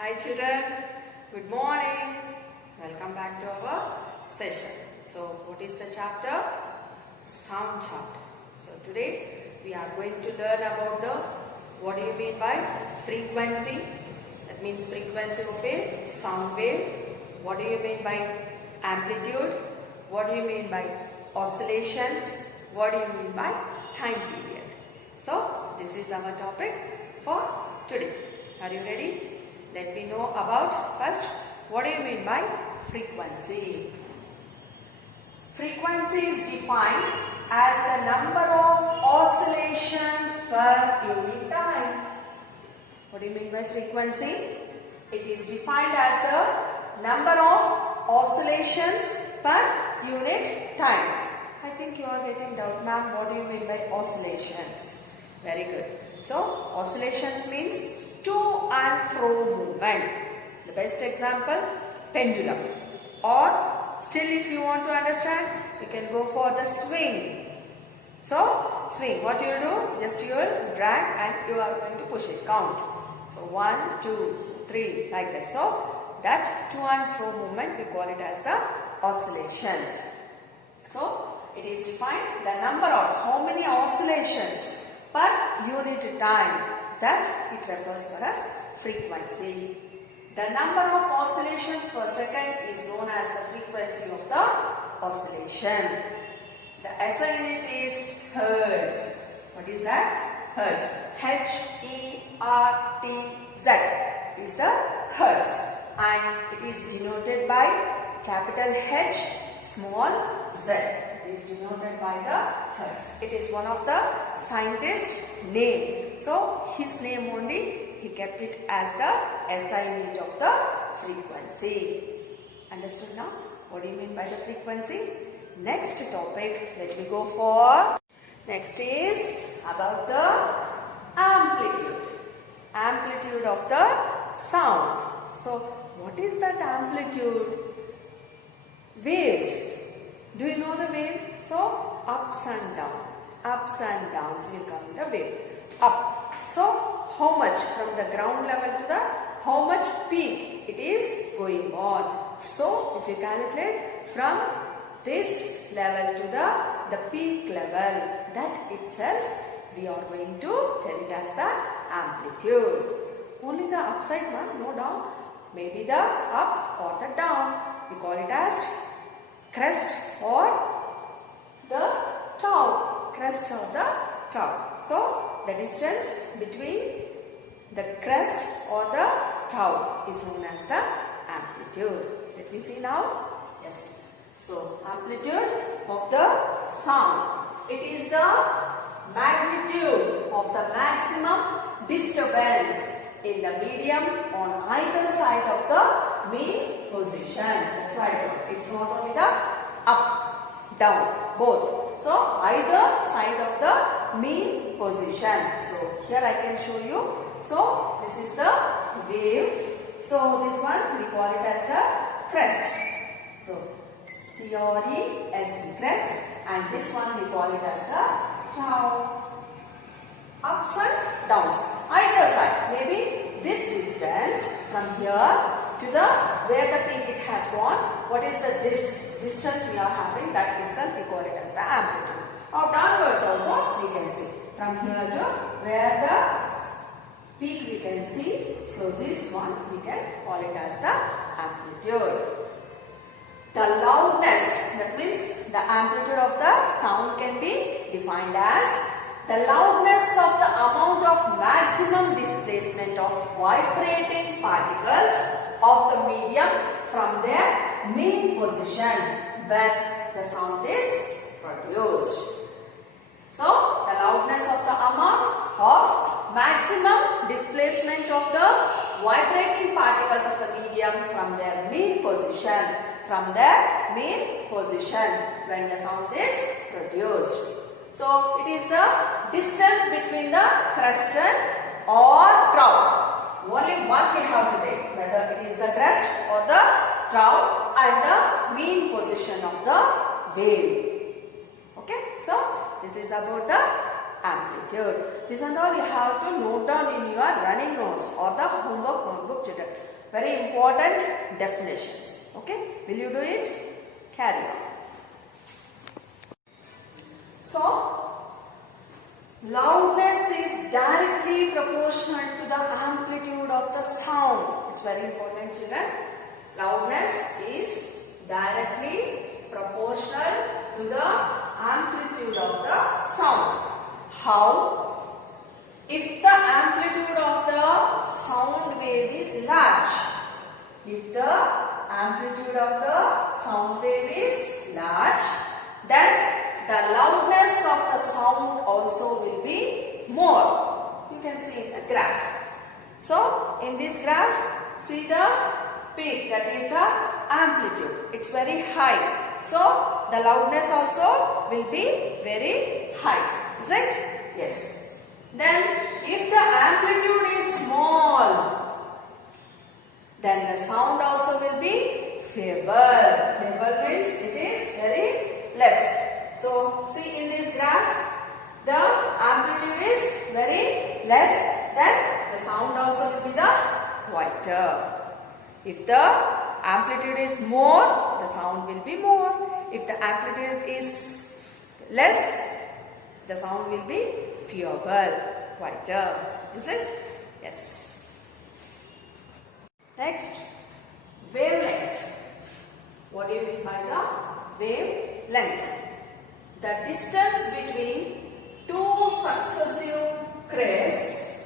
Hi children, good morning. Welcome back to our session. So what is the chapter? Sound chapter. So today we are going to learn about what do you mean by frequency? That means frequency of a sound wave. What do you mean by amplitude? What do you mean by oscillations? What do you mean by time period? So this is our topic for today. Are you ready? Let me know about first what do you mean by frequency? Frequency is defined as the number of oscillations per unit time. What do you mean by frequency? It is defined as the number of oscillations per unit time. I think you are getting doubt, ma'am. What do you mean by oscillations? Very good. So oscillations means to and fro movement. The best example, pendulum. Or still if you want to understand, you can go for the swing. So swing, what you will do? Just you will drag and you are going to push it. Count. So 1, 2, 3 like this. So that to and fro movement we call it as the oscillations. So it is defined the number of how many oscillations per unit time. That it refers to as frequency. The number of oscillations per second is known as the frequency of the oscillation. The SI unit is Hertz. What is that? Hertz. H-E-R-T-Z is the Hertz. And it is denoted by capital H, small z. It is denoted by the Hertz. It is one of the scientist's name. So his name only, he kept it as the SI unit of the frequency. Understood now? What do you mean by the frequency? Next topic, let me go for. Next is about the amplitude. Amplitude of the sound. So what is that amplitude? Waves. Do you know the wave? So ups and downs will come in the wave. Up. So how much from the ground level to the how much peak it is going on. So if you calculate from this level to the peak level, that itself we are going to tell it as the amplitude. Only the upside one, no down. Maybe the up or the down. We call it as crest or the tau. Crest or the tau. So the distance between the crest or the tau is known as the amplitude. Let me see now. Yes. So amplitude of the sound. It is the magnitude of the maximum disturbance in the medium on either side of the mean position. That's why it's not only the up, down, both. So either side of the mean position. So here I can show you. So this is the wave. So this one we call it as the crest. So C-R-E-S-T, crest, and this one we call it as the tau. Ups and downs. Either side. Maybe this distance from here to the where the peak it has gone. What is this distance we are having? That itself we call it as the amplitude. Or downwards also we can see. From here to where the peak we can see. So this one we can call it as the amplitude. The loudness, that means the amplitude of the sound can be defined as the loudness of the amount of maximum displacement of vibrating particles of the medium from their mean position when the sound is produced. So the loudness of the amount of maximum displacement of the vibrating particles of the medium from their mean position. From their mean position when the sound is produced. So it is the distance between the crest or tau. Only one we have to take, whether it is the crest or the tau and the mean position of the wave. Okay, so this is about the amplitude. This and all you have to note down in your running notes or the homework notebook children. Very important definitions. Okay, will you do it? Carry on. So, loudness is directly proportional to the amplitude of the sound. It's very important, children. Loudness is directly proportional to the amplitude of the sound. How? If the amplitude of the sound wave is large, if the amplitude of the sound wave is large, then the loudness of the sound also will be more. You can see in the graph. So, in this graph, see the peak, that is the amplitude. It's very high. So, the loudness also will be very high. Is it? Yes. Then, if the amplitude is small, then the sound also will be feeble. Feeble means it is very less. So, see in this graph, the amplitude is very less, then the sound also will be the quieter. If the amplitude is more, the sound will be more. If the amplitude is less, the sound will be feeble, quieter. Is it? Yes. Next, wavelength. What do you mean by the wavelength? The distance between two successive crests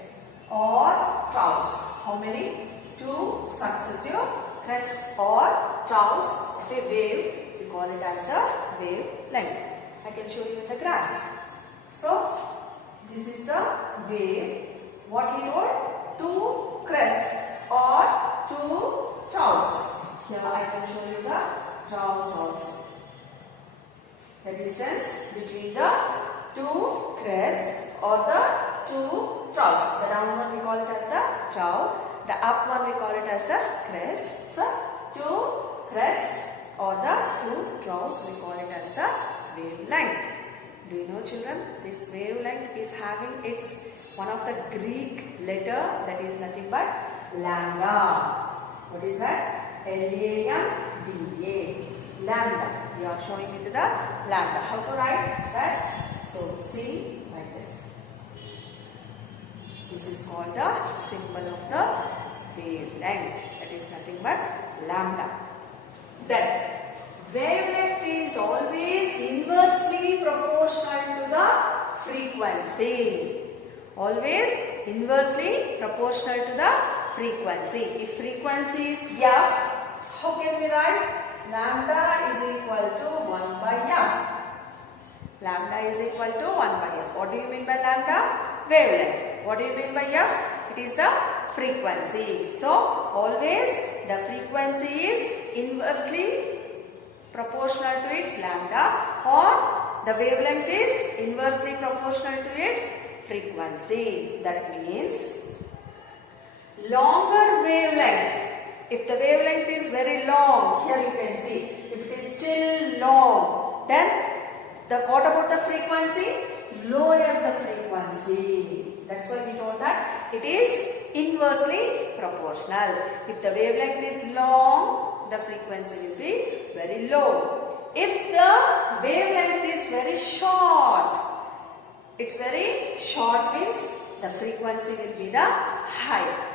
or troughs. How many? Two successive crests or troughs of a wave. We call it as the wavelength. I can show you in the graph. So, this is the wave. What he told? Two crests or two troughs. Here I can show you the troughs also. The distance between the two crests or the two troughs. The down one we call it as the trough. The up one we call it as the crest. So, two crests or the two troughs we call it as the wavelength. Do you know, children, this wavelength is having its one of the Greek letter, that is nothing but lambda. What is that? L-A-M-D-A. Lambda. We are showing it to the lambda. How to write that? So, see like this. This is called the symbol of the wavelength. That is nothing but lambda. Then, wavelength is always inversely proportional to the frequency. Always inversely proportional to the frequency. If frequency is f, how can we write? Lambda is equal to 1 by f. Lambda is equal to 1 by f. What do you mean by lambda? Wavelength. What do you mean by f? It is the frequency. So, always the frequency is inversely proportional to its lambda, or the wavelength is inversely proportional to its frequency. That means longer wavelength. If the wavelength is very long, here you can see, if it is still long, then what about the frequency? Lower the frequency. That's why we told that it is inversely proportional. If the wavelength is long, the frequency will be very low. If the wavelength is very short, it's very short means the frequency will be the high.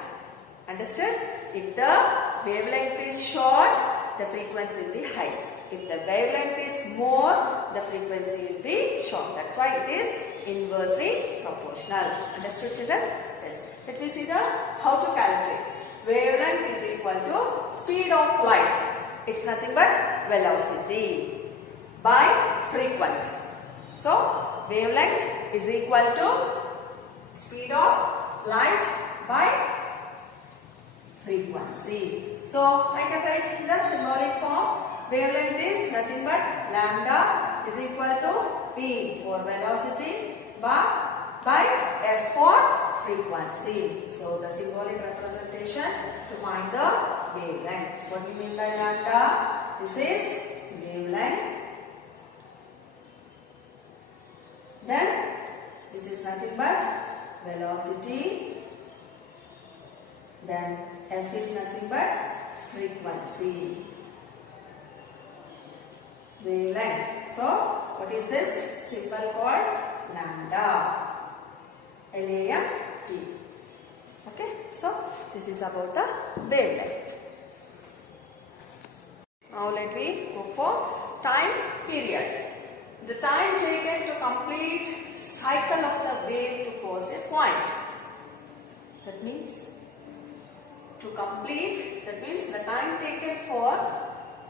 Understood? If the wavelength is short, the frequency will be high. If the wavelength is more, the frequency will be short. That's why it is inversely proportional. Understood, children? Yes. Let me see how to calculate. Wavelength is equal to speed of light. It's nothing but velocity by frequency. So, wavelength is equal to speed of light by frequency. So, I can write in the symbolic form. Wavelength is nothing but lambda is equal to V for velocity by F for frequency. So, the symbolic representation to find the wavelength. What do you mean by lambda? This is wavelength. Then, this is nothing but velocity. Then F is nothing but frequency. Wavelength. So, what is this symbol called? Lambda. LAMT. Okay, so this is about the wavelength. Now let me go for time period. The time taken to complete cycle of the wave to cross a point. That means the time taken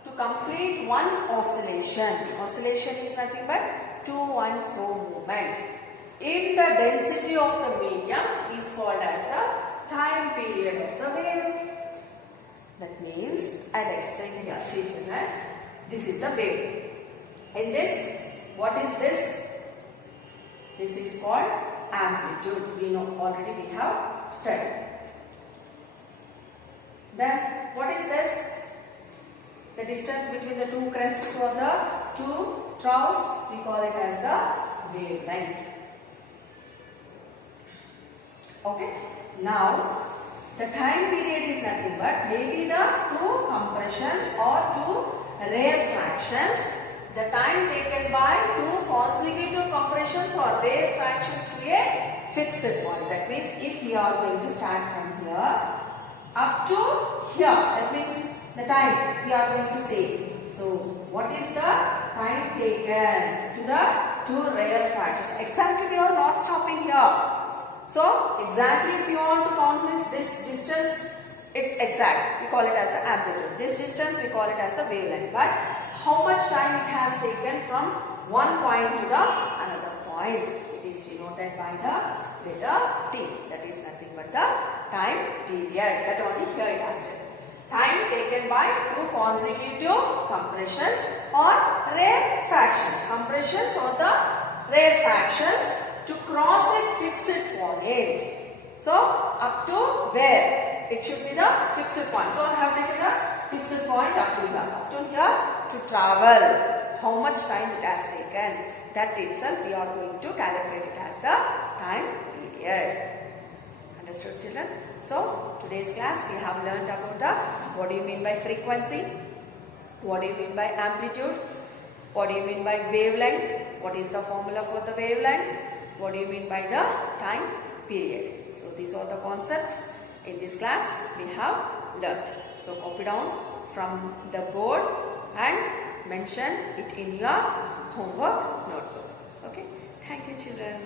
to complete one oscillation. Oscillation is nothing but 2-1-4 movement in the density of the medium is called as the time period of the wave. That means, I'll explain here. See children, this is the wave. In this, what is this? This is called amplitude. We know already, we have studied. Then, what is this? The distance between the two crests or the two troughs, we call it as the wavelength. Okay. Now, the time period is nothing but maybe the two compressions or two rarefactions. The time taken by two consecutive compressions or rarefactions to a fixed point. That means if we are going to start from here up to here, that means the time we are going to say. So, what is the time taken to the two rarefactions? Exactly, we are not stopping here. So, exactly if you want to count this distance, it's exact. We call it as the amplitude. This distance, we call it as the wavelength. But how much time it has taken from one point to the another point? It is denoted by the letter T. That is nothing but the time period. That only here it has taken. Time taken by two consecutive compressions or rarefactions. Compressions or the rarefactions to cross a fixed point. So, up to where? It should be the fixed point. So, I have taken the fixed point up to here. Up to here to travel. How much time it has taken? That itself we are going to calibrate it as the time period. Understood, children? So, today's class we have learnt about the what do you mean by frequency? What do you mean by amplitude? What do you mean by wavelength? What is the formula for the wavelength? What do you mean by the time period? So, these are the concepts in this class we have learnt. So, copy down from the board and mention it in your homework notebook. Okay. Thank you, children.